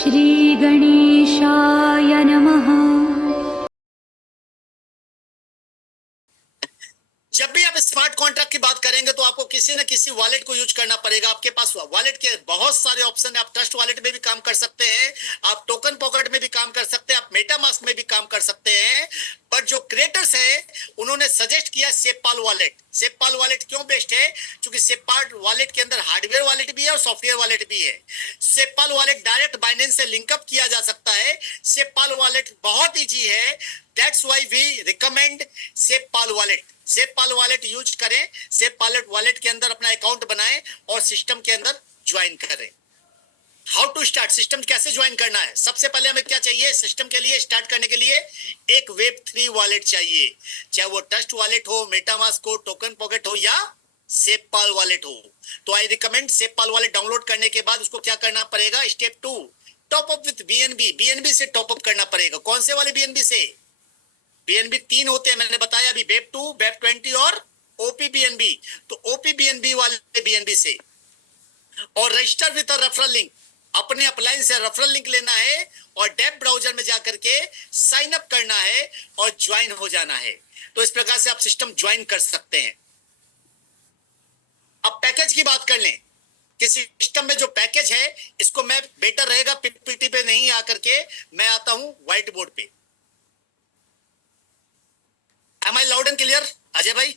श्री गणेशाय नमः। जब भी आप स्मार्ट कॉन्ट्रैक्ट की बात करेंगे तो आपको किसी न किसी वॉलेट को यूज करना पड़ेगा। आपके पास वॉलेट के बहुत सारे ऑप्शन है। आप ट्रस्ट वॉलेट में भी काम कर सकते हैं, आप टोकन पॉकेट में भी काम कर सकते हैं, आप मेटामास्क में भी काम कर सकते हैं। पर जो क्रिएटर्स है उन्होंने सजेस्ट किया सेपपाल वॉलेट। सेपपाल वॉलेट क्यों बेस्ट है? क्योंकि सेपपाल वॉलेट के अंदर हार्डवेयर वॉलेट भी है और सॉफ्टवेयर वॉलेट भी है। सेपपाल वॉलेट डायरेक्ट बाइनेंस से लिंकअप किया जा सकता है। सेपपाल वॉलेट बहुत ईजी है, that's why we recommend SafePal wallet. SafePal wallet use करें, सेपपाल वॉलेट के अंदर अपना अकाउंट बनाएं और सिस्टम के अंदर ज्वाइन करें। हाउ टू स्टार्ट, सिस्टम कैसे ज्वाइन करना है? सबसे पहले हमें क्या चाहिए? सिस्टम के लिए स्टार्ट करने के लिए एक वेब3 वॉलेट चाहिए, चाहे वो ट्रस्ट वॉलेट हो, मेटामास्क हो, टोकन पॉकेट हो या सेपपाल वॉलेट हो। तो I recommend SafePal wallet download करने के बाद उसको क्या करना पड़ेगा? Step 2, top up with BNB. BNB से टॉप अप करना पड़ेगा। कौन से वाले बीएनबी से? बीएनबी 3 होते हैं, मैंने बताया अभी, वेब 2, वेब 20 और ओपी बीएनबी। तो ओपी बीएनबी वाले बीएनबी से, और रजिस्टर विद रेफरल लिंक। अपने अपलाइन से रेफरल लिंक लेना है और डेप ब्राउजर में जाकर के साइन अप करना है और ज्वाइन हो जाना है। तो इस प्रकार से आप सिस्टम ज्वाइन कर सकते हैं। अब पैकेज की बात कर लें कि सिस्टम में जो पैकेज है, इसको मैं बेटर रहेगा पीपीटी पे नहीं आकर के मैं आता हूं व्हाइट बोर्ड पे। Am I loud and clear, Ajay भाई?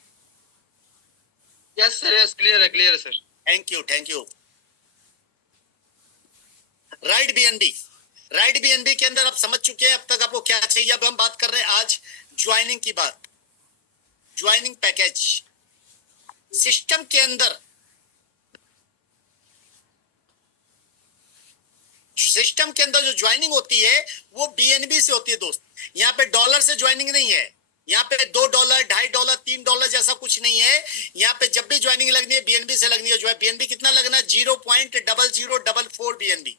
यस सर, यस, क्लियर है sir. Thank you, thank you. Right BNB, right BNB के अंदर आप समझ चुके हैं अब तक आपको क्या चाहिए। अब हम बात कर रहे हैं आज ज्वाइनिंग की बात। ज्वाइनिंग पैकेज सिस्टम के अंदर, सिस्टम के अंदर जो ज्वाइनिंग होती है वो बीएनबी से होती है दोस्त। यहाँ पे डॉलर से ज्वाइनिंग नहीं है। यहाँ पे $2, $2.5, $3 जैसा कुछ नहीं है। यहाँ पे जब भी ज्वाइनिंग लगनी है बीएनबी से लगनी है। जो है बीएनबी कितना लगना है? 0.0044 बीएनबी।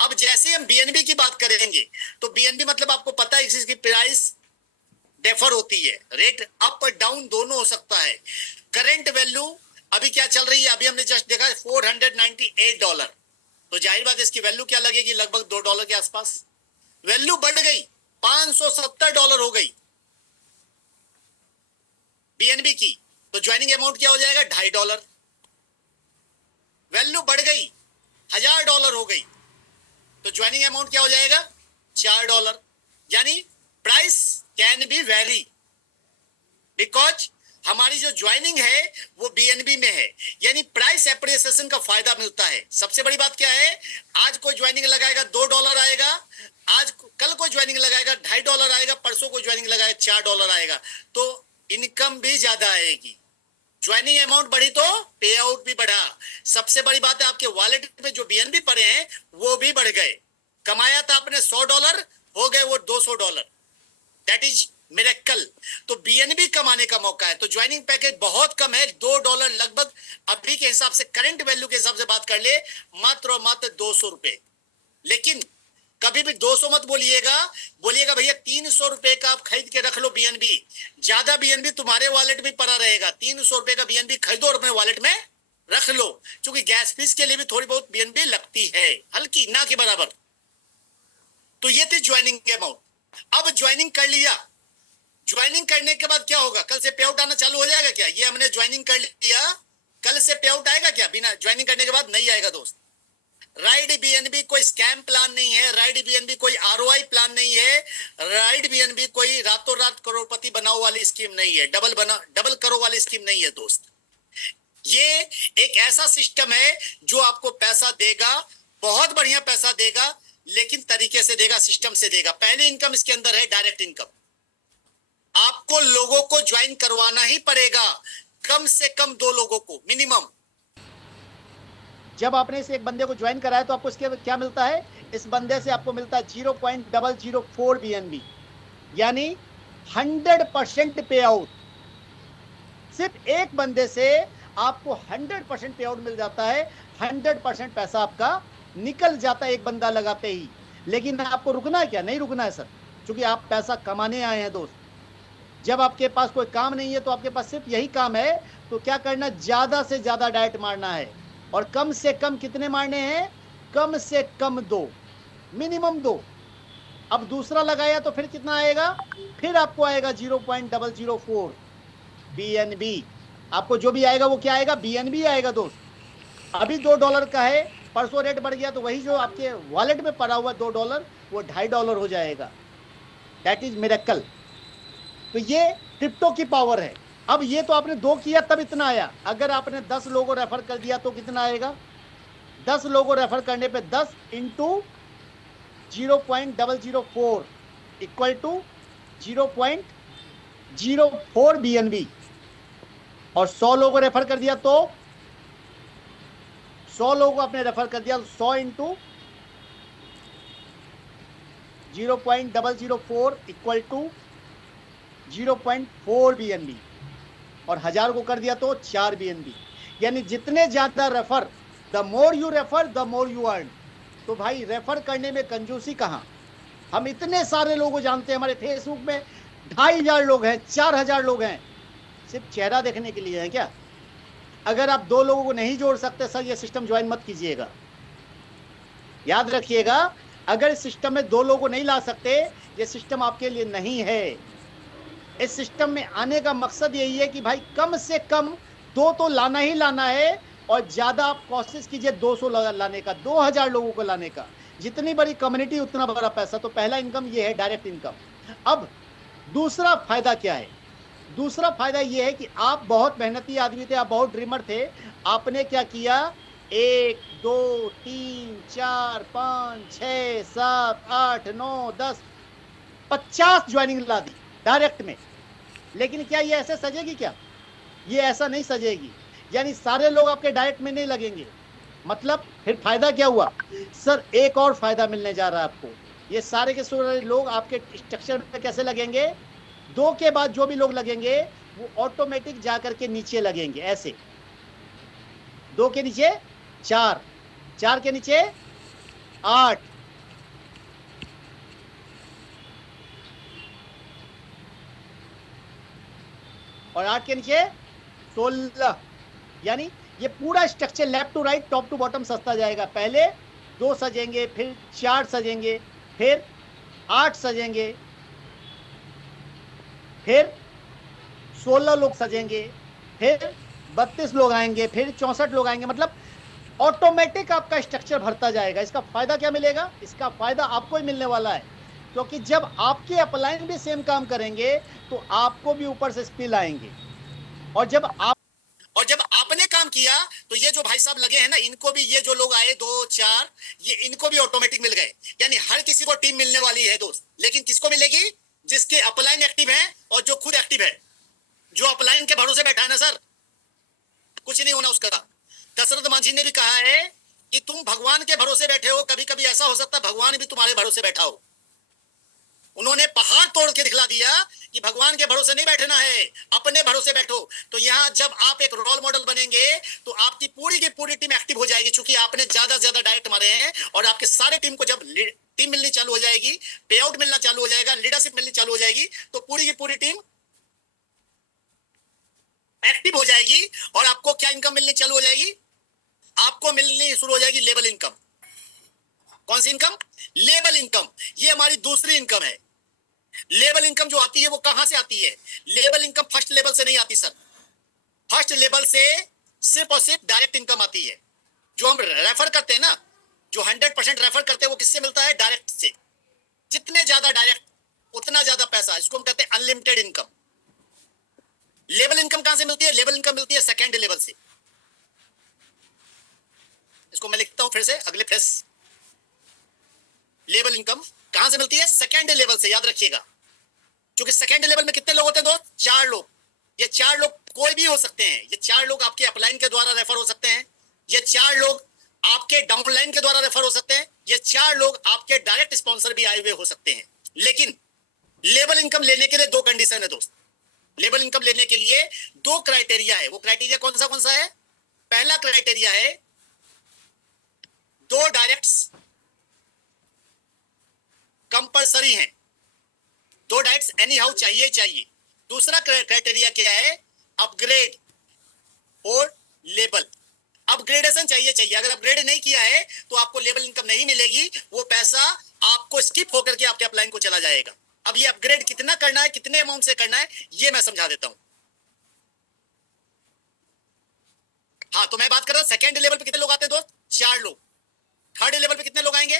अब जैसे हम बीएनबी की बात करेंगे तो बीएनबी मतलब आपको पता है इसकी प्राइस डेफर होती है, रेट अप और डाउन दोनों हो सकता है। करंट वैल्यू अभी क्या चल रही है? अभी हमने जस्ट देखा $498। तो जाहिर बात है इसकी वैल्यू क्या लगेगी? लगभग $2 के आसपास। वैल्यू बढ़ गई, $570 हो गई बीएनबी की, तो ज्वाइनिंग अमाउंट क्या हो जाएगा? $2.5। वैल्यू बढ़ गई, $1000 हो गई, तो ज्वाइनिंग अमाउंट क्या हो जाएगा? $4। यानी price can be very, because हमारी जो ज्वाइनिंग है वो बीएनबी में है, यानी प्राइस एप्रिसिएशन का फायदा मिलता है। सबसे बड़ी बात क्या है? आज कोई ज्वाइनिंग लगाएगा $2 आएगा, आज कल कोई ज्वाइनिंग लगाएगा $2.5 आएगा, परसों कोई ज्वाइनिंग लगाएगा $4 आएगा, तो इनकम भी ज्यादा आएगी। ज्वाइनिंग अमाउंट बढ़ी तो पे आउट भी बढ़ा। सबसे बड़ी बात है आपके वॉलेट में जो बीएनबी पड़े हैं वो भी बढ़ गए। कमाया था आपने $100, हो गए वो $200। That is miracle. तो बीएनबी कमाने का मौका है। तो ज्वाइनिंग पैकेज बहुत कम है, $2 लगभग। अभी के हिसाब से, करंट वैल्यू के हिसाब से बात कर ले, मात्र और मात्र ₹200। लेकिन कभी भी 200 मत बोलिएगा, बोलिएगा भैया ₹300 का आप खरीद के रख लो बीएनबी। ज्यादा बीएनबी तुम्हारे वॉलेट में पड़ा रहेगा। ₹300 का बीएनबी खरीदो और अपने वॉलेट में रख लो, क्योंकि गैस फीस के लिए भी थोड़ी बहुत बीएनबी लगती है, हल्की, ना के बराबर। तो ये थी ज्वाइनिंग अमाउंट। अब ज्वाइनिंग कर लिया, ज्वाइनिंग करने के बाद क्या होगा? कल से पे आउट आना चालू हो जाएगा क्या? ये हमने ज्वाइनिंग कर लिया, कल से पे आउट आएगा क्या? बिना ज्वाइनिंग करने के बाद नहीं आएगा दोस्त। राइड बीएनबी कोई स्कैम प्लान नहीं है, राइड बीएनबी कोई आरओआई प्लान नहीं है, राइड बीएनबी कोई रातों रात करोड़पति बनाओ वाली स्कीम नहीं है, डबल करो वाली स्कीम नहीं है दोस्त। ये एक ऐसा सिस्टम है जो आपको पैसा देगा, बहुत बढ़िया पैसा देगा, लेकिन तरीके से देगा, सिस्टम से देगा। पहली इनकम इसके अंदर है डायरेक्ट इनकम। आपको लोगों को ज्वाइन करवाना ही पड़ेगा, कम से कम 2 लोगों को मिनिमम। जब आपने इस एक बंदे को ज्वाइन कराया तो आपको इसके क्या मिलता है? इस बंदे से आपको मिलता है 0.004 बीएनबी, यानी 100% पे आउट। सिर्फ एक बंदे से आपको 100% पे आउट मिल जाता है, 100% पैसा आपका निकल जाता है एक बंदा लगाते ही। लेकिन आपको रुकना है क्या? नहीं रुकना है सर, क्योंकि आप पैसा कमाने आए हैं दोस्त। जब आपके पास कोई काम नहीं है तो आपके पास सिर्फ यही काम है, तो क्या करना? ज्यादा से ज्यादा डाइट मारना है। और कम से कम कितने मारने हैं? कम से कम 2। मिनिमम 2। अब दूसरा लगाया तो फिर कितना आएगा, फिर आपको आएगा 0.004 BNB। आपको जो भी आएगा वो क्या आएगा, BNB आएगा दोस्त। अभी $2 का है, परसों रेट बढ़ गया तो वही जो आपके वॉलेट में पड़ा हुआ $2 वो $2.5 हो जाएगा। That is miracle. तो ये क्रिप्टो की पावर है। अब ये तो आपने 2 किया तब इतना आया, अगर आपने 10 लोगों को रेफर कर दिया तो कितना आएगा, 10 लोगों को रेफर करने पे 10 इंटू 0.004 इक्वल टू 0.04 BNB। और 100 लोगों को रेफर कर दिया तो 100 लोगों को आपने रेफर कर दिया तो 100 इंटू 0.004 इक्वल टू 0.4 BNB। और 1000 को कर दिया तो 4 BNB। यानी जितने ज्यादा refer, the more you refer the more you earn. तो भाई रेफर करने में कंजूसी कहां। हम इतने सारे लोगों को जानते हैं, हमारे फेसबुक में 2500 लोग हैं, 4000 लोग हैं, सिर्फ चेहरा देखने के लिए है क्या। अगर आप 2 लोगों को नहीं जोड़ सकते सर, ये सिस्टम ज्वाइन मत कीजिएगा। याद रखिएगा, अगर इस सिस्टम में 2 लोगों को नहीं ला सकते, ये सिस्टम आपके लिए नहीं है। इस सिस्टम में आने का मकसद यही है कि भाई कम से कम 2 तो लाना ही लाना है, और ज्यादा आप कोशिश कीजिए 200 लाने का, 2000 लोगों को लाने का। जितनी बड़ी कम्युनिटी उतना बड़ा पैसा। तो पहला इनकम ये है, डायरेक्ट इनकम। अब दूसरा फायदा क्या है, दूसरा फायदा ये है कि आप बहुत मेहनती आदमी थे, आप बहुत ड्रीमर थे। आपने क्या किया, 1 2 3 4 5 6 7 8 9 10 50 ज्वाइनिंग ला दी डायरेक्ट में। लेकिन क्या ये ऐसे सजेगी, क्या ये ऐसा नहीं सजेगी। यानी सारे लोग आपके डायरेक्ट में नहीं लगेंगे। मतलब फिर फायदा क्या हुआ सर, एक और फायदा मिलने जा रहा है आपको। ये सारे के सारे लोग आपके स्ट्रक्चर में कैसे लगेंगे, 2 के बाद जो भी लोग लगेंगे वो ऑटोमेटिक जाकर के नीचे लगेंगे, ऐसे 2 के नीचे 4, 4 के नीचे 8, और 8 के नीचे 16। यानी ये पूरा structure left to right, top to bottom सस्ता जाएगा। पहले 2 सजेंगे, फिर 4 सजेंगे, फिर 8 सजेंगे, फिर 16 लोग सजेंगे, फिर 32 लोग आएंगे, फिर 64 लोग आएंगे। मतलब ऑटोमेटिक आपका स्ट्रक्चर भरता जाएगा। इसका फायदा क्या मिलेगा, इसका फायदा आपको ही मिलने वाला है, क्योंकि जब आपके अपलाइन भी सेम काम करेंगे तो आपको भी ऊपर से स्पिल आएंगे। और जब आपने काम किया तो ये जो भाई साहब लगे हैं ना, इनको भी, ये जो लोग आए 2 4, ये इनको भी ऑटोमेटिक मिल गए। यानी हर किसी को टीम मिलने वाली है दोस्त। लेकिन किसको मिलेगी, जिसके अपलाइन एक्टिव है और जो खुद एक्टिव है। जो अपलाइन के भरोसे बैठा है ना सर, कुछ नहीं होना उसका। दशरथ मांझी ने भी कहा है कि तुम भगवान के भरोसे बैठे हो, कभी कभी ऐसा हो सकता है भगवान भी तुम्हारे भरोसे बैठा हो। उन्होंने पहाड़ तोड़ के दिखला दिया कि भगवान के भरोसे नहीं बैठना है, अपने भरोसे बैठो। तो यहां जब आप एक रोल मॉडल बनेंगे तो आपकी पूरी की पूरी टीम एक्टिव हो जाएगी, क्योंकि आपने ज्यादा से ज्यादा डायरेक्ट मारे हैं। और आपके सारे टीम को जब टीम मिलनी चालू हो जाएगी, पे आउट मिलना चालू हो जाएगा, लीडरशिप मिलनी चालू हो जाएगी, तो पूरी की पूरी टीम एक्टिव हो जाएगी। और आपको क्या इनकम मिलनी चालू हो जाएगी, आपको मिलनी शुरू हो जाएगी लेवल इनकम। कौन सी इनकम, लेवल इनकम। ये हमारी दूसरी इनकम है। लेवल इनकम जो आती है वो कहां से आती है, लेवल इनकम फर्स्ट लेवल से नहीं आती सर। फर्स्ट लेवल से सिर्फ और सिर्फ डायरेक्ट इनकम आती है। जो हम रेफर करते हैं ना, जो 100% रेफर करते हैं, वो किससे मिलता है, डायरेक्ट से। जितने ज्यादा डायरेक्ट उतना ज्यादा पैसा, इसको हम कहते हैं अनलिमिटेड इनकम। लेवल इनकम कहां से मिलती है, लेवल इनकम मिलती है सेकेंड लेवल से। इसको मैं लिखता हूं फिर से अगले फेस। लेवल इनकम कहां से मिलती है, सेकेंड लेवल से। याद रखिएगा, क्योंकि सेकेंड लेवल में कितने लोग होते हैं दोस्त, 4 लोग। ये 4 लोग कोई भी हो सकते हैं। ये 4 लोग आपके अपलाइन के द्वारा रेफर हो सकते हैं, ये 4 लोग आपके डाउनलाइन के द्वारा रेफर हो सकते हैं, ये 4 लोग आपके डायरेक्ट स्पॉन्सर भी आए हुए हो सकते हैं। लेकिन लेवल इनकम लेने के लिए 2 कंडीशन है दोस्त। लेवल इनकम लेने के लिए 2 क्राइटेरिया है। वो क्राइटेरिया कौन सा है, पहला क्राइटेरिया है 2 डायरेक्ट्स कंपलसरी हैं, 2 डायरेक्ट्स एनी हाउ चाहिए। दूसरा क्राइटेरिया क्या है, अपग्रेड और लेवल। अपग्रेडेशन चाहिए चाहिए। अगर अपग्रेड नहीं किया है तो आपको लेवल इनकम नहीं मिलेगी, वो पैसा आपको स्किप होकर के आपके अपलाइन को चला जाएगा। अब ये अपग्रेड कितना करना है, कितने अमाउंट से करना है, ये मैं समझा देता हूं। हाँ, तो मैं बात कर रहा हूं सेकेंड लेवल पे कितने लोग आते हैं दोस्त? 4 लोग। थर्ड लेवल पे कितने लोग आएंगे?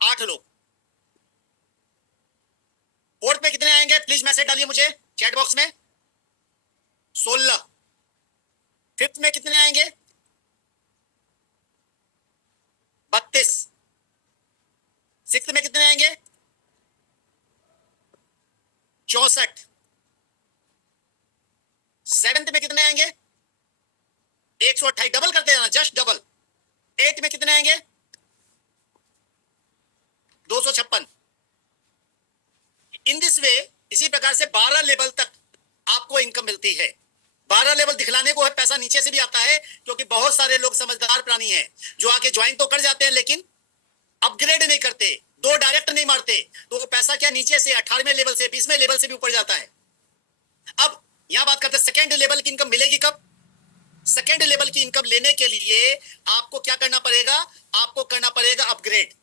8 लोग। फोर्थ में कितने आएंगे? प्लीज मैसेज डालिए मुझे चैट बॉक्स में। 16। फिफ्थ में कितने आएंगे? 32। सिक्स्थ में कितने आएंगे? 64। सेवेंथ में कितने आएंगे? 128। डबल करते जाना, जस्ट डबल। एट में कितने आएंगे? 256। इन दिस वे, इसी प्रकार से 12 लेवल तक आपको इनकम मिलती है। 12 लेवल दिखलाने को है, पैसा नीचे से भी आता है, क्योंकि बहुत सारे लोग समझदार प्राणी हैं जो आके ज्वाइन तो कर जाते हैं लेकिन अपग्रेड नहीं करते, 2 डायरेक्ट नहीं मारते, तो वो पैसा क्या नीचे से 18वें लेवल से 20वें लेवल से भी ऊपर जाता है। अब यहां बात करते हैं सेकेंड लेवल की इनकम मिलेगी कब? सेकेंड लेवल की इनकम लेने के लिए आपको क्या करना पड़ेगा? आपको करना पड़ेगा अपग्रेड।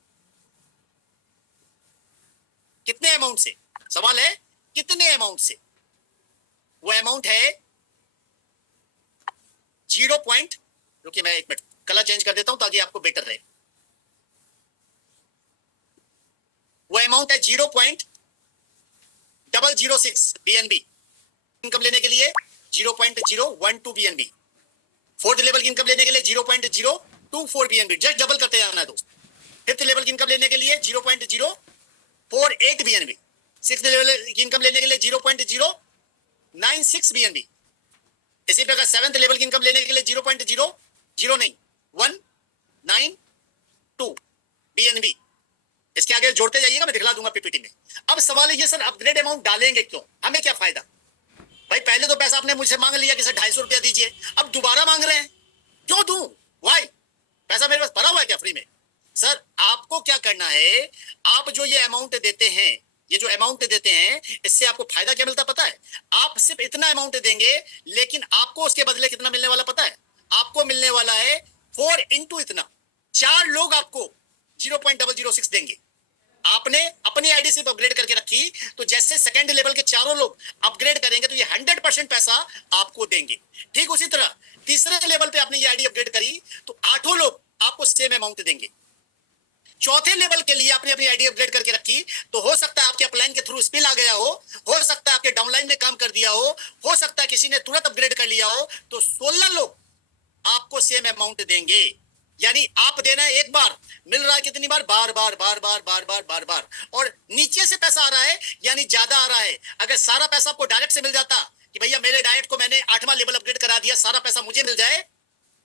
कितने अमाउंट से? सवाल है कितने अमाउंट से? वो अमाउंट है 0. रुकिए मैं 1 मिनट कलर चेंज कर देता हूं ताकि आपको बेटर रहे। वो अमाउंट है 0.006 BNB। इनकम लेने के लिए 0.012 BNB। फोर्थ लेवल की इनकम लेने के लिए 0.024 BNB। जस्ट डबल करते जाना है दोस्त। फिफ्थ लेवल की इनकम लेने के लिए 0.048 BNB। सिक्स्थ लेवल की इनकम लेने के लिए 0.096 BNB। इसी प्रकार सेवेंथ लेवल की इनकम लेने के लिए 0.192 BNB। इसके आगे जोड़ते जाइएगा, मैं दिखला दूंगा पीपीटी में। अब सवाल है सर अपग्रेड अमाउंट डालेंगे क्यों? हमें क्या फायदा? भाई पहले तो पैसा आपने मुझसे मांग लिया कि सर 250 रुपया दीजिए, अब दोबारा मांग रहे हैं, क्यों दूं? वाई? पैसा मेरे पास भरा हुआ है क्या फ्री में? सर आपको क्या करना है, आप जो ये अमाउंट देते हैं, ये जो अमाउंट देते हैं, इससे आपको फायदा क्या मिलता पता है? आप सिर्फ इतना अमाउंट देंगे, लेकिन आपको उसके बदले कितना मिलने वाला पता है? आपको मिलने वाला है 4 इंटू इतना। 4 लोग आपको 0.006 देंगे। आपने अपनी आईडी सिर्फ अपग्रेड करके रखी, तो जैसे सेकंड लेवल के 4 लोग अपग्रेड करेंगे तो ये 100% पैसा आपको देंगे। ठीक उसी तरह तीसरे लेवल पे आपने ये आईडी अपग्रेड करी तो 8 लोग आपको सेम अमाउंट देंगे। चौथे लेवल के लिए आपने अपनी आईडी अपग्रेड करके रखी, तो हो सकता है आपके अपलाइन के थ्रू स्पिल आ गया हो सकता है आपके डाउनलाइन ने काम कर दिया हो सकता है किसी ने तुरंत अपग्रेड कर लिया हो, तो 16 लोग आपको सेम अमाउंट देंगे। यानी आप देना है एक बार, मिल रहा है कितनी बार? बार बार बार बार बार बार बार बार। और नीचे से पैसा आ रहा है, यानी ज्यादा आ रहा है। अगर सारा पैसा आपको डायरेक्ट से मिल जाता कि भैया मेरे डायरेक्ट को मैंने 8वां लेवल अपग्रेड करा दिया, सारा पैसा मुझे मिल जाए,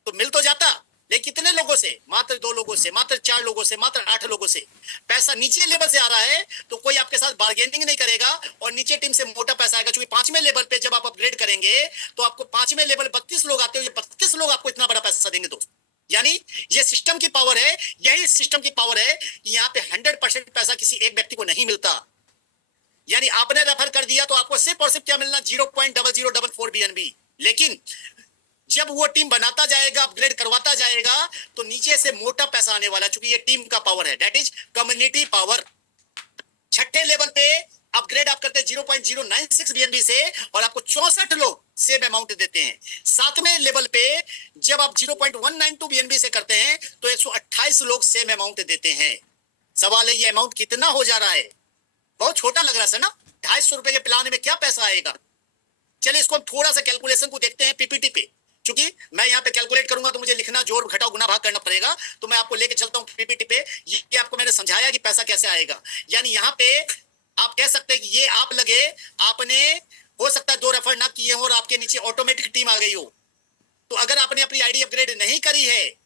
तो मिल तो जाता, लेकिन कितने लोगों से? मात्र 2 लोगों से, मात्र 4 लोगों से, मात्र 8 लोगों से। पैसा नीचे लेवल से आ रहा है तो कोई आपके साथ बार्गेनिंग नहीं करेगा और नीचे टीम से मोटा पैसा आएगा। क्योंकि 5वें लेवल पे जब आप अपग्रेड करेंगे तो आपको 5वें लेवल 32 लोग आते हो, ये 32 लोग आपको इतना बड़ा पैसा देंगे दोस्त। यानी ये सिस्टम की पावर है, यही सिस्टम की पावर है कि यहाँ पे 100% पैसा किसी एक व्यक्ति को नहीं मिलता। यानी आपने रेफर कर दिया तो आपको सिर्फ और सिर्फ क्या मिलना? 0.0044 BNB। लेकिन जब वो टीम बनाता जाएगा, अपग्रेड करवाता जाएगा, तो नीचे से मोटा पैसा आने वाला, क्योंकि ये टीम का पावर है, दैट इज कम्युनिटी पावर। छठे लेवल पे अपग्रेड आप करते हैं 0.096 BNB से और आपको 64 लोग सेम अमाउंट देते हैं। 7वें लेवल पे जब आप 0.192 BNB से करते हैं तो 128 लोग सेम अमाउंट देते हैं। सवाल है ये अमाउंट कितना हो जा रहा है? बहुत छोटा लग रहा है ना? 250 रुपए के प्लान में क्या पैसा आएगा? चलिए इसको हम थोड़ा सा कैलकुलेशन को देखते हैं पीपीटी पे, क्योंकि मैं यहाँ पे कैलकुलेट करूंगा तो मुझे लिखना, जोड़ घटाव गुना भाग करना पड़ेगा, तो मैं आपको लेके चलता हूँ पीपीटी पे। ये आपको मैंने समझाया कि पैसा कैसे आएगा। यानी यहाँ पे आप कह सकते हैं कि ये आप लगे, आपने हो सकता है 2 रेफर ना किए हो और आपके नीचे ऑटोमेटिक टीम आ गई हो, तो अगर आपने अपनी आईडी अपग्रेड नहीं करी है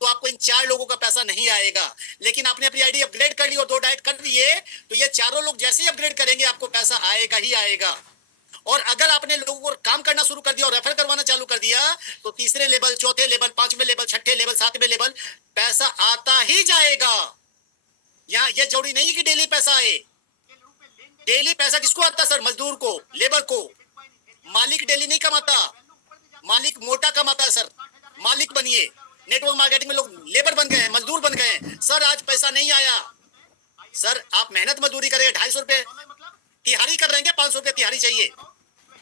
तो आपको इन 4 लोगों का पैसा नहीं आएगा। लेकिन आपने अपनी आईडी अपग्रेड कर ली और 2 डाइट कर दिए तो ये 4 लोग जैसे ही अपग्रेड करेंगे आपको पैसा आएगा ही आएगा। और अगर आपने लोगों को काम करना शुरू कर दिया और रेफर करवाना चालू कर दिया तो तीसरे लेवल, चौथे लेवल, 5वें लेवल, 6ठे लेवल, 7वें लेवल पैसा आता ही जाएगा। यहाँ ये जरूरी नहीं कि डेली पैसा आए। डेली पैसा किसको आता सर? मजदूर को, लेबर को। मालिक डेली नहीं कमाता, मालिक मोटा कमाता है सर। मालिक बनिए। नेटवर्क मार्केटिंग में लोग लेबर बन गए हैं, मजदूर बन गए हैं। सर आज पैसा नहीं आया, सर आप मेहनत मजदूरी करेंगे, 250 रुपए तिहारी कर रहे हैं, 500 रुपए तिहारी चाहिए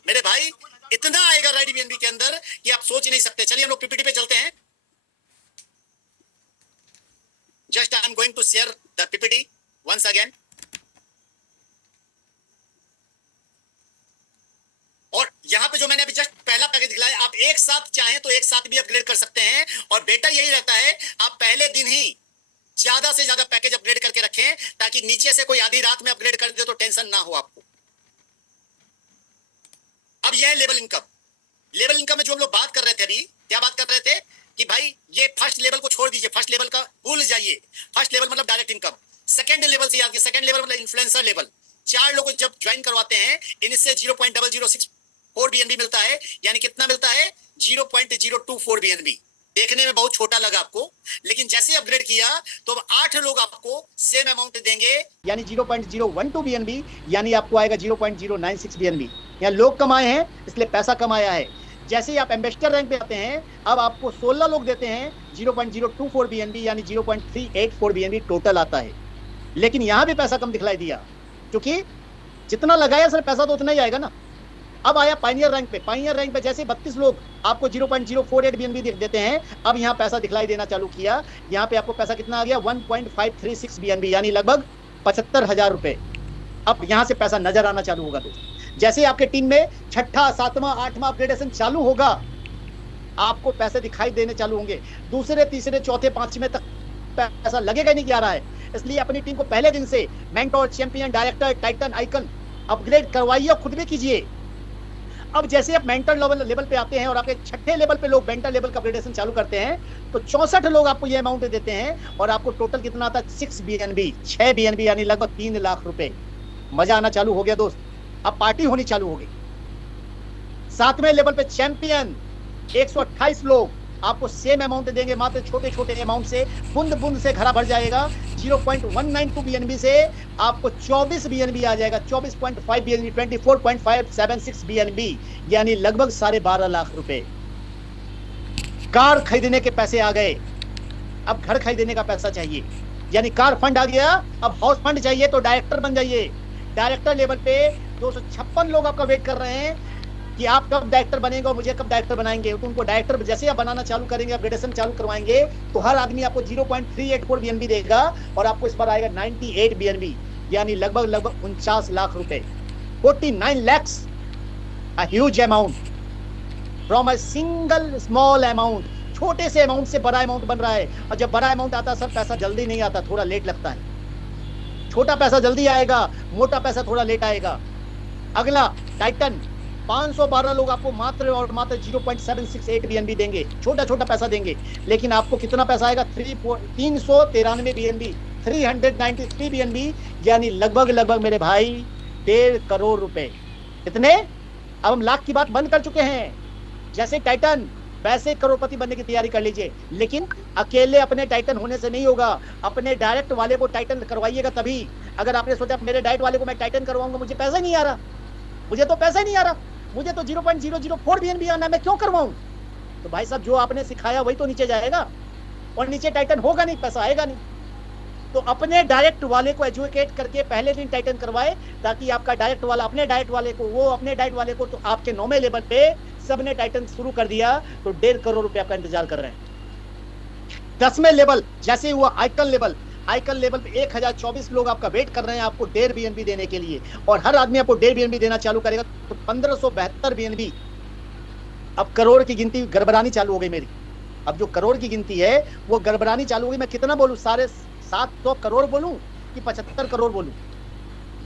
मेरे भाई। इतना आएगा राइट बीएनबी के अंदर कि आप सोच नहीं सकते। चलिए हम लोग पीपीटी पे चलते हैं। Just I am going to share the PPT once again. और यहां पे जो मैंने अभी जस्ट पहला पैकेज दिखलाया, आप एक साथ चाहें तो एक साथ भी अपग्रेड कर सकते हैं। और बेटर यही रहता है आप पहले दिन ही ज्यादा से ज्यादा पैकेज अपग्रेड करके रखें, ताकि नीचे से कोई आधी रात में अपग्रेड कर दे तो टेंशन ना हो आपको। अब यह है लेवल इनकम। लेवल इनकम में जो हम लोग बात कर रहे थे अभी, क्या बात कर रहे थे कि भाई ये फर्स्ट लेवल को छोड़ दीजिए, फर्स्ट लेवल का भूल जाइए। फर्स्ट लेवल मतलब डायरेक्ट इनकम। सेकंड लेवल से याद कीजिए, सेकंड लेवल मतलब इन्फ्लुएंसर लेवल। 4 लोग जब ज्वाइन करवाते हैं, इनसे 0.006 बीएनबी मिलता है, यानी कितना मिलता है 0.024 बीएनबी। देखने में बहुत छोटा लगा आपको, लेकिन जैसे अपग्रेड किया तो 8 लोग आपको सेम अमाउंट देंगे, यानी 0.012 बीएनबी, यानी आपको आएगा 0.096 बीएनबी। यहाँ लोग कमाए हैं इसलिए पैसा कमाया है। जैसे ही आप एम्बेसडर रैंक पे आते हैं, अब आपको 16 लोग देते हैं 0.024 बीएनबी, यानी 0.384 बीएनबी टोटल आता है। लेकिन यहाँ भी पैसा कम दिखलाई दिया, क्योंकि जितना लगाया सर पैसा तो उतना ही आएगा ना। अब आया पाइनियर रैंक पे। पाइनियर रैंक पे जैसे 32 लोग आपको 0.048 बीएनबी देते हैं, अब यहाँ पैसा दिखलाई देना चालू किया। यहाँ पे आपको पैसा कितना आ गया 1.536 बीएनबी, यानी लगभग 75,000 रुपए। अब यहाँ से पैसा नजर आना चालू होगा दोस्तों। जैसे आपके टीम में 6ठा 7वां 8वां अपग्रेडेशन चालू होगा, आपको पैसे दिखाई देने चालू होंगे। दूसरे तीसरे चौथे 5वें तक पैसा लगेगा नहीं, क्या रहा है। इसलिए अपनी टीम को पहले दिन से mentor, champion, director, Titan, icon upgrade करवाइए, खुद भी कीजिए। अब जैसे आप मेंटर लेवल पे आते हैं और आपके 6ठे लेवल पे लोग मेंटर लेवल का अपग्रेडेशन चालू करते हैं, तो 64 लोग आपको ये अमाउंट देते हैं और आपको टोटल कितना आता है 6 बीएनबी, 6 बीएनबी, यानी लगभग 3 लाख रुपए। मजा आना चालू हो गया दोस्त, अब पार्टी होनी चालू हो गई। 7वें लेवल पे चैंपियन 128 लोग आपको सेम अमाउंट देंगे, मात्र छोटे छोटे अमाउंट से, बूंद बूंद से घड़ा भर जाएगा। 0.192 बीएनबी से आपको 24 बीएनबी आ जाएगा, 24.5 बीएनबी, 24.576 बीएनबी, यानी लगभग 12.5 लाख रुपए। कार खरीदने के पैसे आ गए, अब घर खरीदने का पैसा चाहिए, यानी कार फंड आ गया। अब हाउस फंड चाहिए तो डायरेक्टर बन जाइए। डायरेक्टर लेवल पे 256 लोग आपका वेट कर रहे हैं कि आप कब डायरेक्टर बनेंगे और मुझे कब डायरेक्टर बनाएंगे। तो उनको डायरेक्टर जैसे आप बनाना चालू करेंगे, अपग्रेडेशन चालू करवाएंगे, तो हर आदमी आपको 0.384 बीएनबी देगा और आपको इस बार आएगा 98 बीएनबी, यानी लगभग 49 लाख रुपए। 49 lakhs, a huge amount from a single small amount। छोटे से अमाउंट से बड़ा अमाउंट बन रहा है। और जब बड़ा अमाउंट आता है सर, पैसा जल्दी नहीं आता, थोड़ा लेट लगता है। छोटा पैसा जल्दी आएगा, मोटा पैसा थोड़ा लेट आएगा। अगला टाइटन 512 लोग आपको मात्र और मात्र 0.768 बीएनबी देंगे, छोटा छोटा पैसा देंगे, लेकिन आपको कितना पैसा आएगा 393 बीएनबी, 393 बीएनबी, यानी लगभग मेरे भाई 1.5 करोड़ रुपए। इतने, अब हम लाख की बात बंद कर चुके हैं। जैसे टाइटन वैसे करोड़पति बनने की तैयारी कर लीजिए, लेकिन अकेले अपने टाइटन होने से नहीं होगा, अपने डायरेक्ट वाले को टाइटन करवाइएगा तभी। अगर आपने सोचा मेरे डायरेक्ट वाले को मैं टाइटन करवाऊंगा, मुझे पैसा नहीं आ रहा, मुझे तो पैसा नहीं आ रहा, मुझे तो 0.004 बीएनबी आना है, मैं क्यों करवाऊं? तो भाई साहब जो आपने सिखाया वही तो नीचे जाएगा, और नीचे टाइटन होगा नहीं, पैसा आएगा नहीं। तो अपने डायरेक्ट वाले को एजुकेट करके पहले दिन टाइटन करवाए, ताकि आपका डायरेक्ट वाला अपने डायरेक्ट वाले को, वो अपने डायरेक्ट वाले को, तो आपके 9वें लेवल पे सबने टाइटन शुरू कर दिया, तो 1.5 करोड़ रुपए आपका इंतजार कर रहे हैं। 10वें लेवल जैसे हुआ आइकन लेवल, आइकन लेवल पे 1024 लोग आपका वेट कर रहे हैं आपको 1.5 बीएनबी देने के लिए, और हर आदमी आपको 1.5 बीएनबी देना चालू करेगा तो 1572 बीएनबी। अब करोड़ की गिनती गड़बड़ानी चालू हो गई मेरी। अब जो करोड़ की गिनती है वो गड़बड़ानी चालू हो गई। मैं कितना बोलूं, 750 करोड़ बोलूं कि 75 करोड़ बोलूं?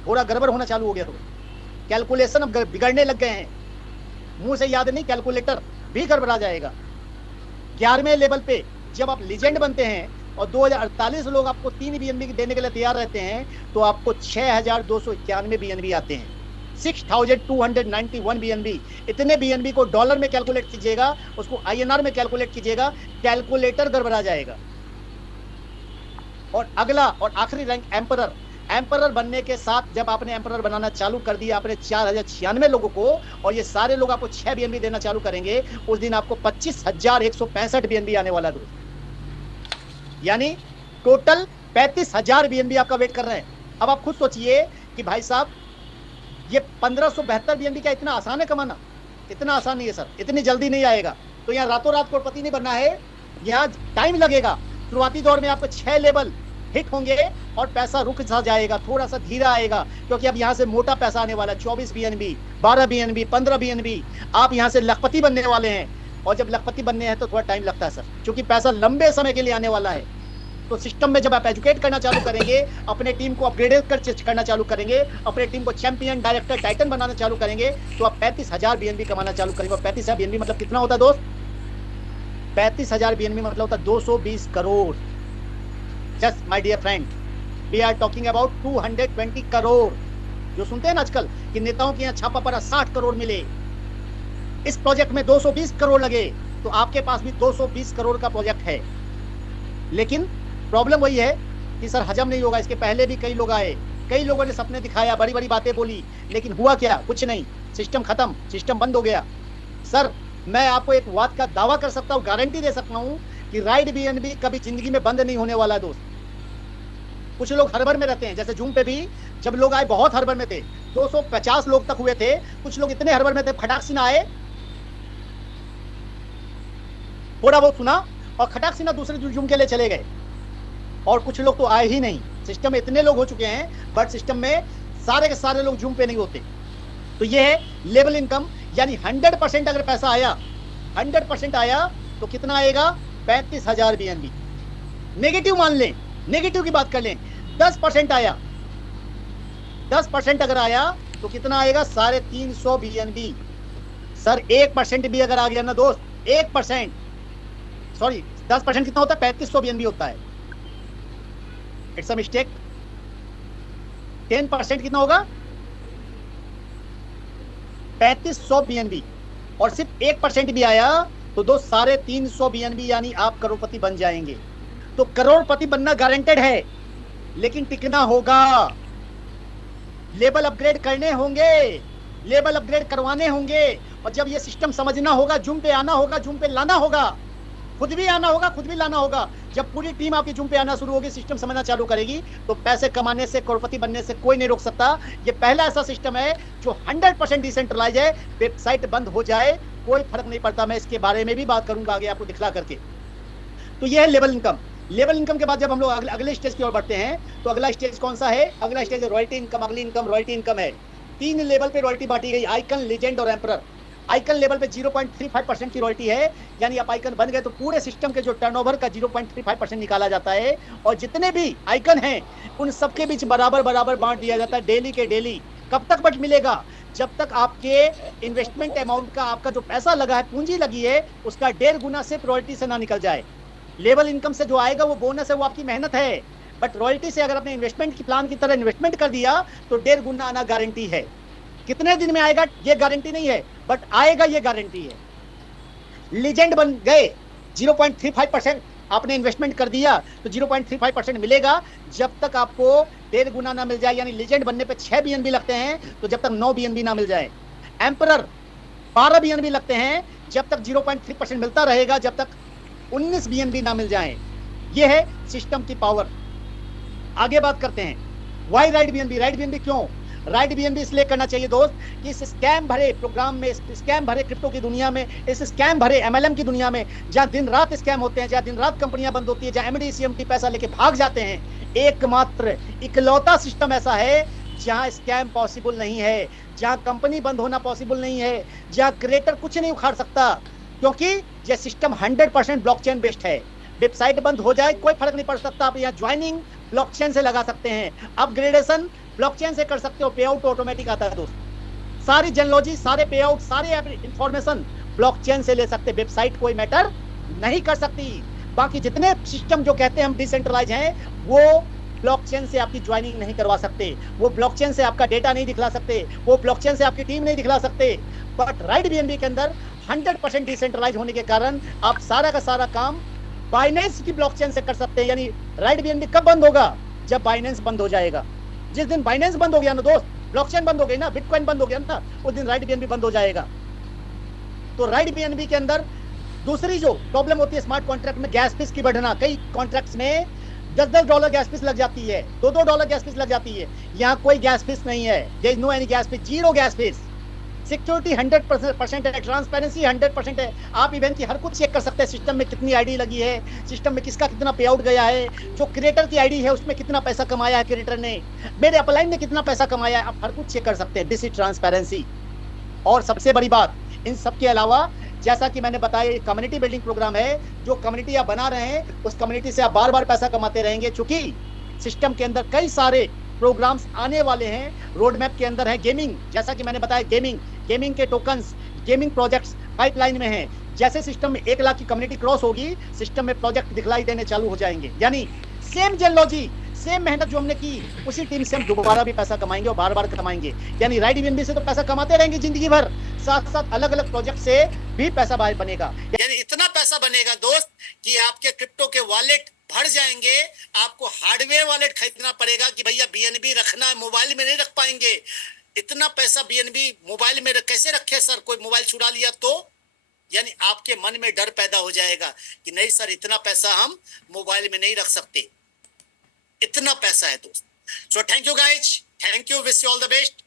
थोड़ा गड़बड़ होना चालू हो गया। तो कैलकुलेशन अब बिगड़ने लग गए हैं, मुंह से याद नहीं, कैलकुलेटर भी गड़बड़ा जाएगा। 11वें लेवल पे जब आप लीजेंड बनते हैं और 2048 लोग आपको 3 बीएनबी देने के लिए तैयार रहते हैं, तो आपको 6291 बीएनबी आते हैं, 6291 बीएनबी। इतने बीएनबी को डॉलर में कैलकुलेट कीजिएगा, उसको आईएनआर में कैलकुलेट कीजिएगा, कैलकुलेटर गड़बड़ा जाएगा। और अगला और आखिरी रैंक एम्परर। एम्परर बनने के साथ जब आपने एम्परर बनाना चालू कर दिया, आपने 4096 लोगों को, और ये सारे लोग आपको 6 बीएनबी देना चालू करेंगे, उस दिन आपको 25,165 बीएनबी आने वाला दोस्त, यानी टोटल 35,000 बीएनबी आपका वेट कर रहे हैं। अब आप खुद सोचिए कि भाई साहब ये 1572 बीएनबी क्या इतना आसान है कमाना? इतना आसान नहीं है सर, इतनी जल्दी नहीं आएगा। तो यहाँ रातों रात करोड़पति नहीं बनना है, यहाँ टाइम लगेगा। शुरुआती दौर में आपको 6 लेवल हिट होंगे और पैसा रुक सा जाएगा, थोड़ा सा धीरा आएगा, क्योंकि अब यहाँ से मोटा पैसा आने वाला है। 24 बीएनबी, 12 बीएनबी, 15 बीएनबी, आप यहाँ से लखपति बनने वाले हैं। और जब लखपति बनने हैं तो थोड़ा टाइम लगता है सर, क्योंकि पैसा लंबे समय के लिए आने वाला है। तो सिस्टम में जब आप एजुकेट करना चालू करेंगे, अपने टीम को अपग्रेड करना चालू करेंगे, अपने टीम को चैंपियन, डायरेक्टर, टाइटन बनाना चालू करेंगे, तो आप 35,000 बीएनबी कमाना चालू करेंगे। और 35,000 बीएनबी मतलब कितना होता है दोस्त? 35,000 बीएनबी मतलब होता है 220 crore. Just my dear friend, we are talking about 220 crore. जो सुनते हैं ना आजकल कि नेताओं के यहाँ छापा पड़ा 60 करोड़ मिले, इस प्रोजेक्ट में 220 करोड़ लगे, तो आपके पास भी 220 करोड़ का प्रोजेक्ट है। लेकिन प्रॉब्लम वही है कि सर हजम नहीं होगा। इसके पहले भी कई लोग आए, कई लोगों ने सपने दिखाया, बड़ी बड़ी बातें बोली, लेकिन हुआ क्या? कुछ नहीं। सिस्टम खत्म, सिस्टम बंद हो गया। सर मैं आपको एक बात का दावा कर सकता हूँ, गारंटी दे सकता हूँ कि राइड बीएनबी कभी जिंदगी में बंद नहीं होने वाला है दोस्त। कुछ लोग हड़बड़ में रहते हैं, जैसे जूम पे भी जब लोग आए बहुत हड़बड़ में थे, 250 लोग तक हुए थे। कुछ लोग इतने हड़बड़ में थे, खटाक से ना आए, थोड़ा बहुत सुना और खटाक से ना दूसरे जूम के लिए चले गए। और कुछ लोग तो आए ही नहीं। सिस्टम में इतने लोग हो चुके हैं, बट सिस्टम में सारे के सारे लोग जूम पे नहीं होते। तो ये है लेवल इनकम, यानी 100% अगर पैसा आया, 100% आया तो कितना आएगा? 35,000 बीएनबी। नेगेटिव मान लें, नेगेटिव की बात कर लें, 10% आया, 10% अगर आया तो कितना आएगा? 350 बीएनबी। सर 1% भी अगर आ गया ना दोस्त, 1%, सॉरी 10% कितना होता है? 3500 बीएनबी होता है। It's a mistake. 10% कितना होगा? 3500 बीएनबी। और सिर्फ 1% भी आया तो दो 350 बीएनबी, यानी आप करोड़पति बन जाएंगे। तो करोड़पति बनना गारंटेड है, लेकिन टिकना होगा। लेवल अपग्रेड करने होंगे, लेवल अपग्रेड करवाने होंगे, और जब ये सिस्टम समझना होगा, जूम पे आना होगा, जूम पे लाना होगा, खुद भी आना होगा, खुद भी लाना होगा। जब पूरी टीम आपकी जूम पे आना शुरू होगी, सिस्टम समझना चालू करेगी, तो पैसे कमाने से, करोड़पति बनने से कोई नहीं रोक सकता। ये पहला ऐसा सिस्टम है जो 100% डिसेंट्रलाइज है। वेबसाइट बंद हो जाए कोई फर्क नहीं पड़ता, मैं इसके बारे में भी बात करूंगा आगे आपको दिखला करके। तो ये है लेवल इनकम। लेवल इनकम के बाद जब हम लोग अगले स्टेज की ओर बढ़ते हैं, तो अगला स्टेज कौन सा है? अगला स्टेज रॉयल्टी इनकम। अगली इनकम रॉयल्टी इनकम है। 3 लेवल पे रॉयल्टी बांटी गई, आइकन, लीजेंड और एम्परर। आइकन लेवल पे 0.35% की रॉयल्टी है, यानी आप आइकन बन गए तो पूरे सिस्टम के जो टर्नओवर का 0.35% निकाला जाता है, और जितने भी आइकन हैं उन सबके बीच बराबर बराबर बांट दिया जाता है, डेली के डेली। कब तक बट मिलेगा? जब तक आपके इन्वेस्टमेंट अमाउंट का, आपका जो पैसा लगा है, पूंजी लगी है, उसका 1.5 गुना सिर्फ रॉयल्टी से ना निकल जाए। लेवल इनकम से जो आएगा वो बोनस है, वो आपकी मेहनत है, बट रॉयल्टी से अगर आपने इन्वेस्टमेंट की प्लान की तरह इन्वेस्टमेंट कर दिया तो 1.5 गुना आना गारंटी है। कितने दिन में आएगा ये गारंटी नहीं है, बट आएगा ये गारंटी है। लीजेंड बन गए, 0.35% आपने इन्वेस्टमेंट कर दिया तो 0.35% मिलेगा, जब तक आपको 1.5 गुना ना मिल जाए। यानी लीजेंड बनने पे 6 बीएनबी लगते हैं, तो जब तक 9 बीएनबी ना मिल जाए। एम्परर 12 बीएनबी लगते हैं, जब तक 0.3% मिलता रहेगा, जब तक 19 बीएनबी ना मिल जाए। ये है सिस्टम की पावर। आगे बात करते हैं, why right BNB. Right BNB क्यों? राइट बीएनबी इसलिए करना चाहिए दोस्त कि इस स्कैम भरे प्रोग्राम में, इस स्कैम भरे क्रिप्टो की दुनिया में, इस स्कैम भरे एमएलएम की दुनिया में, जहां दिन रात स्कैम होते हैं, जहां दिन रात कंपनियां बंद होती है, जहां एमडी सीएमटी पैसा लेके भाग जाते हैं, एकमात्र इकलौता सिस्टम ऐसा है जहां स्कैम पॉसिबल नहीं है, जहां कंपनी बंद होना पॉसिबल नहीं है, जहां क्रिएटर कुछ नहीं उखाड़ सकता, क्योंकि यह सिस्टम 100% ब्लॉकचेन बेस्ड है। वेबसाइट बंद हो जाए कोई फर्क नहीं पड़ सकता, आप यहाँ ज्वाइनिंग ब्लॉकचेन से लगा सकते हैं, अपग्रेडेशन ब्लॉकचेन से कर सकते हो, पे आउट ऑटोमेटिक आता है दोस्त। सारी जनलॉजी, सारे पे आउट, सारे इंफॉर्मेशन ब्लॉकचेन से ले सकते, वेबसाइट कोई मैटर नहीं कर सकती। बाकी जितने सिस्टम जो कहते हैं हम डिसेंट्रलाइज हैं, वो ब्लॉकचेन से आपकी ज्वाइनिंग नहीं करवा सकते, वो ब्लॉकचेन से आपका डेटा नहीं दिखला सकते, वो ब्लॉकचेन से आपकी टीम नहीं दिखला सकते। बट राइट बीएनबी के अंदर 100% डिसेंट्रलाइज होने के कारण आप सारा का सारा काम बाइनेंस की ब्लॉकचेन से कर सकते हैं। यानी राइट बीएनबी कब बंद होगा? जब बाइनेंस बंद हो जाएगा। जिस दिन बाइनेंस बंद हो गया ना दोस्त, ब्लॉकचेन बंद हो गई ना, बिटकॉइन बंद हो गया ना, उस दिन राइट बीएनबी बंद हो जाएगा। तो राइट बीएनबी के अंदर दूसरी जो प्रॉब्लम होती है स्मार्ट कॉन्ट्रैक्ट में, गैस फीस की बढ़ना। कई कॉन्ट्रैक्ट्स में $10 गैस फीस लग जाती है, $2 गैस फीस लग जाती है। यहाँ कोई गैस फीस नहीं है, there is no any gas fees, zero gas fees. Security 100% है, ट्रांसपेरेंसी 100% है। आप इवेंट की हर कुछ चेक कर सकते हैं, सिस्टम में कितनी आईडी लगी है, सिस्टम में किसका कितना पे आउट गया है, जो क्रिएटर की आईडी है उसमें कितना पैसा कमाया है क्रिएटर ने, मेरे अपलाइन ने कितना पैसा कमाया है, आप हर कुछ चेक कर सकते हैं। This is transparency. और सबसे बड़ी बात, इन सब के अलावा जैसा कि मैंने बताया, कम्युनिटी बिल्डिंग प्रोग्राम है। जो कम्युनिटी आप बना रहे हैं उस कम्युनिटी से आप बार बार पैसा कमाते रहेंगे, चूंकि सिस्टम के अंदर कई सारे प्रोग्राम्स आने वाले हैं। रोड मैप के अंदर है गेमिंग, जैसा कि मैंने बताया, गेमिंग के टोकन्स, गेमिंग प्रोजेक्ट्स पाइपलाइन में हैं। जैसे सिस्टम में 1 लाख की कम्युनिटी क्रॉस होगी, सिस्टम में प्रोजेक्ट दिखलाई देने चालू हो जाएंगे। यानी सेम जेनोलॉजी, सेम मेहनत जो हमने की, उसी टीम से हम दोबारा भी पैसा कमाएंगे और बार बार कमाएंगे। यानी राइट बीएनबी से तो पैसा कमाते रहेंगे जिंदगी भर, साथ साथ अलग अलग प्रोजेक्ट से भी पैसा बाहर बनेगा। यानी इतना पैसा बनेगा दोस्त कि आपके क्रिप्टो के वॉलेट भर जाएंगे। आपको हार्डवेयर वॉलेट खरीदना पड़ेगा कि भैया बीएनबी रखना है, मोबाइल में नहीं रख पाएंगे। इतना पैसा बीएनबी मोबाइल में कैसे रखे सर, कोई मोबाइल चुरा लिया तो? यानी आपके मन में डर पैदा हो जाएगा कि नहीं सर, इतना पैसा हम मोबाइल में नहीं रख सकते, इतना पैसा है दोस्त। So thank you guys, thank you, wish you all the best.